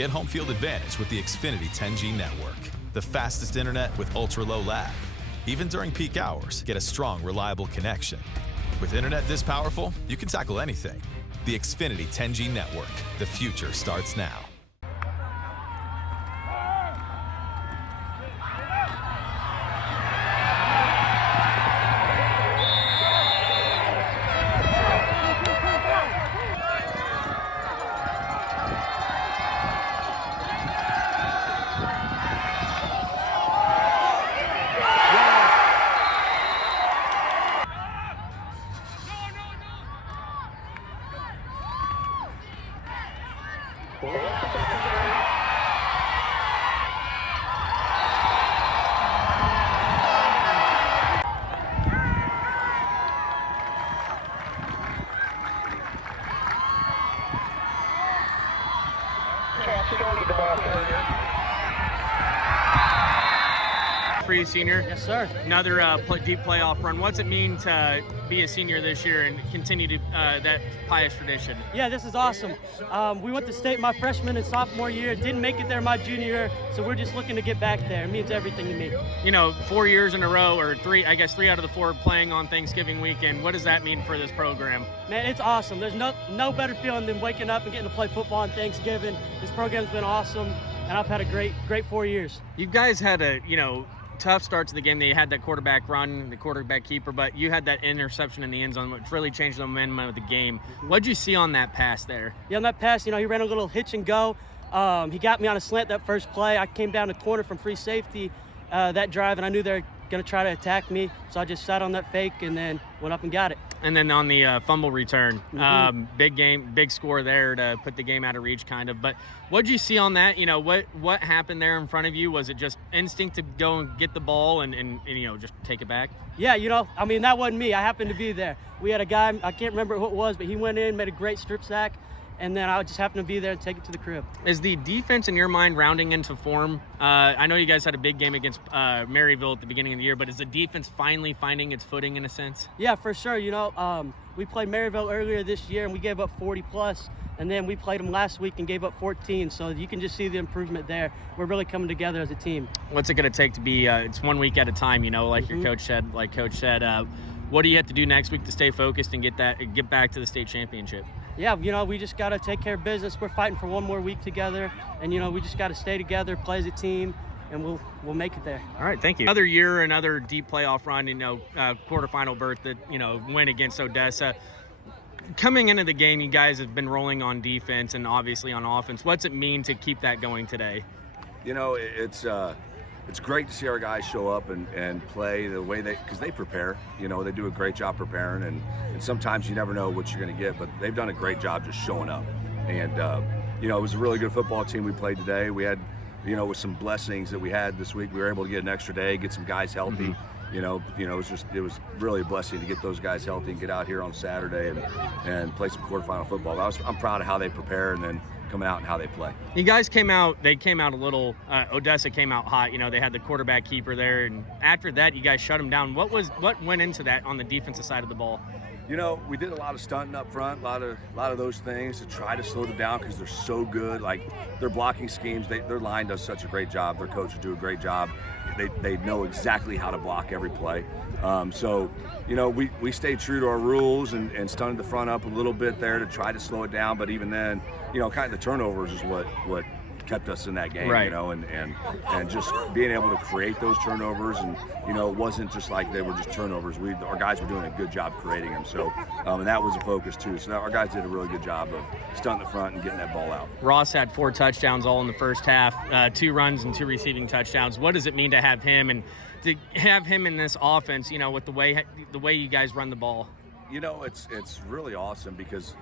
Get home field advantage with the Xfinity 10G network. The fastest internet with ultra-low lag. Even during peak hours, get a strong, reliable connection. With internet this powerful, you can tackle anything. The Xfinity 10G network. The future starts now. For you, senior. Yes, sir. Another deep playoff run. What's it mean to be a senior this year and continue to that Pius tradition? Yeah, this is awesome. We went to state my freshman and sophomore year, didn't make it there my junior year, so we're just looking to get back there. It means everything to me. You know, 4 years in a row, or three out of the four playing on Thanksgiving weekend. What does that mean for this program? Man, it's awesome. There's no better feeling than waking up and getting to play football on Thanksgiving. This program's been awesome, and I've had a great 4 years. You guys had a, tough start to the game. They had that quarterback run, the quarterback keeper, but you had that interception in the end zone, which really changed the momentum of the game. What'd you see on that pass there? Yeah, on that pass, he ran a little hitch and go. He got me on a slant that first play. I came down the corner from free safety that drive, and I knew they were going to try to attack me, so I just sat on that fake and then went up and got it. And then on the fumble return, big game, big score there to put the game out of reach, kind of. But what did you see on that? What happened there in front of you? Was it just instinct to go and get the ball and just take it back? Yeah, that wasn't me. I happened to be there. We had a guy, I can't remember who it was, but he went in, made a great strip sack, and then I just happened to be there and take it to the crib. Is the defense, in your mind, rounding into form? I know you guys had a big game against Maryville at the beginning of the year, but is the defense finally finding its footing in a sense? Yeah, for sure. We played Maryville earlier this year, and we gave up 40+, and then we played them last week and gave up 14, so you can just see the improvement there. We're really coming together as a team. What's it going to take to be it's 1 week at a time, like your coach said, what do you have to do next week to stay focused and get back to the state championship? Yeah, we just got to take care of business. We're fighting for one more week together, and, we just got to stay together, play as a team, and we'll make it there. All right, thank you. Another year, another deep playoff run, quarterfinal berth that, win against Odessa. Coming into the game, you guys have been rolling on defense and obviously on offense. What's it mean to keep that going today? It's great to see our guys show up and play the way because they prepare. They do a great job preparing, and sometimes you never know what you're going to get, but they've done a great job just showing up. And, it was a really good football team we played today. We had, with some blessings that we had this week, we were able to get an extra day, get some guys healthy. It was really a blessing to get those guys healthy and get out here on Saturday and play some quarterfinal football. I'm proud of how they prepare and then coming out and how they play. You guys came out a little, Odessa came out hot. They had the quarterback keeper there, and after that, you guys shut them down. What went into that on the defensive side of the ball? We did a lot of stunting up front, a lot of those things to try to slow them down because they're so good. Like their blocking schemes, their line does such a great job. Their coaches do a great job. They know exactly how to block every play. We stayed true to our rules and stunted the front up a little bit there to try to slow it down. But even then, kind of the turnovers is what kept us in that game, right. And just being able to create those turnovers, and it wasn't just like they were just turnovers. Our guys were doing a good job creating them, so and that was a focus too. So our guys did a really good job of stunting the front and getting that ball out. Ross had 4 touchdowns all in the first half, 2 runs and 2 receiving touchdowns. What does it mean to have him and to have him in this offense? With the way you guys run the ball. It's really awesome because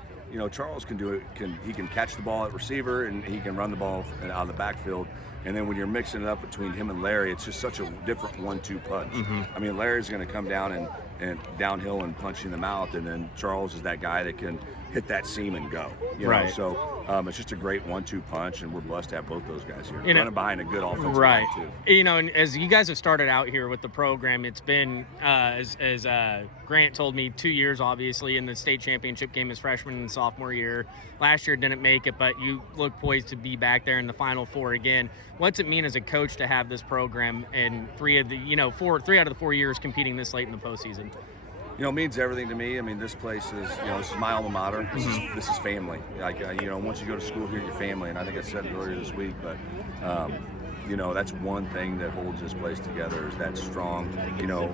Charles can do it. He can catch the ball at receiver, and he can run the ball out of the backfield. And then when you're mixing it up between him and Larry, it's just such a different 1-2 punch. I mean, Larry's going to come down and downhill and punch you in the mouth, and then Charles is that guy that can hit that seam and go. You know? Right. So it's just a great 1-2 punch, and we're blessed to have both those guys here. You know, running behind a good offensive right. line, too. You know, and as you guys have started out here with the program, it's been, as Grant told me, 2 years, obviously, in the state championship game his freshman and sophomore year. Last year didn't make it, but you look poised to be back there in the Final Four again. What's it mean as a coach to have this program and 3 out of the 4 years competing this late in the postseason? You know, it means everything to me. I mean, this place is, this is my alma mater. This is family. Like, once you go to school here, you're family. And I think I said it earlier this week, but, that's one thing that holds this place together is that strong,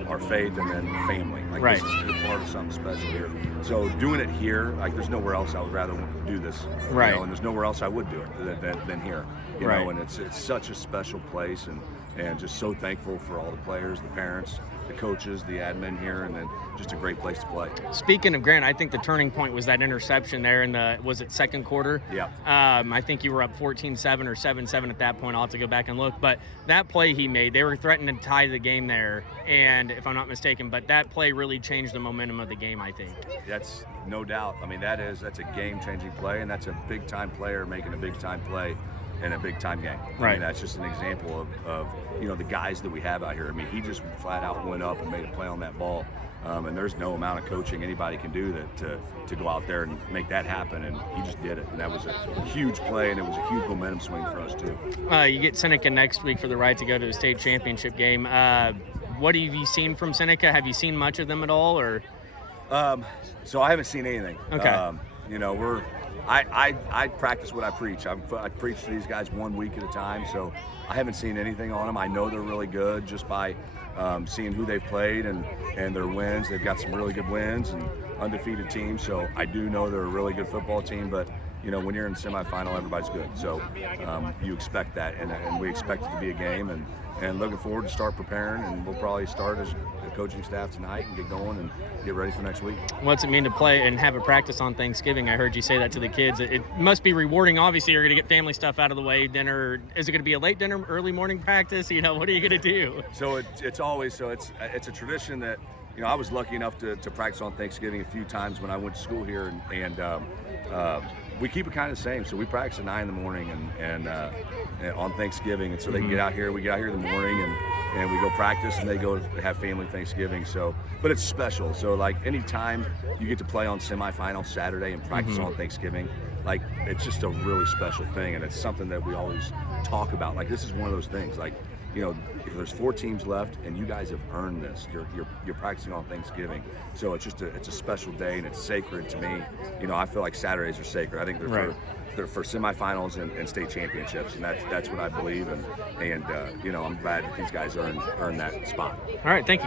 our faith and then family. Like, right. This is part of something special here. So doing it here, like, there's nowhere else I would rather do this. Right. And there's nowhere else I would do it than here. You right. know, and it's such a special place, and just so thankful for all the players, the parents, the coaches, the admin here, and then just a great place to play. Speaking of Grant, I think the turning point was that interception there in was it second quarter? Yeah. I think you were up 14-7 or 7-7 at that point. I'll have to go back and look. But that play he made, they were threatening to tie the game there, and if I'm not mistaken, but that play really changed the momentum of the game, I think. That's no doubt. I mean, that's a game-changing play, and that's a big-time player making a big-time play in a big-time game. Right. I mean, that's just an example of the guys that we have out here. I mean, he just flat out went up and made a play on that ball. And there's no amount of coaching anybody can do to go out there and make that happen, and he just did it. And that was a huge play, and it was a huge momentum swing for us too. You get Seneca next week for the right to go to a state championship game. What have you seen from Seneca? Have you seen much of them at all, or? So I haven't seen anything. Okay. I practice what I preach. I preach to these guys 1 week at a time, so I haven't seen anything on them. I know they're really good just by seeing who they've played and their wins. They've got some really good wins and undefeated teams, so I do know they're a really good football team, but when you're in the semifinal, everybody's good. So you expect that, and we expect it to be a game, and looking forward to start preparing, and we'll probably start as the coaching staff tonight and get going and get ready for next week. What's it mean to play and have a practice on Thanksgiving? I heard you say that to the kids. It must be rewarding. Obviously, you're going to get family stuff out of the way. Dinner, is it going to be a late dinner, early morning practice? What are you going to do? So it's always, it's a tradition that, I was lucky enough to practice on Thanksgiving a few times when I went to school here, and we keep it kind of the same. So we practice at 9 in the morning and on Thanksgiving, and so they can get out here. We get out here in the morning and we go practice, and they go have family Thanksgiving. So, but it's special. So like anytime you get to play on semifinal Saturday and practice on Thanksgiving, like it's just a really special thing, and it's something that we always talk about. Like this is one of those things. Like there's 4 teams left, and you guys have earned this. You're practicing on Thanksgiving, so it's a special day, and it's sacred to me. I feel like Saturdays are sacred. I think they're for semifinals and state championships, and that's what I believe. And I'm glad that these guys earned that spot. All right, thank you.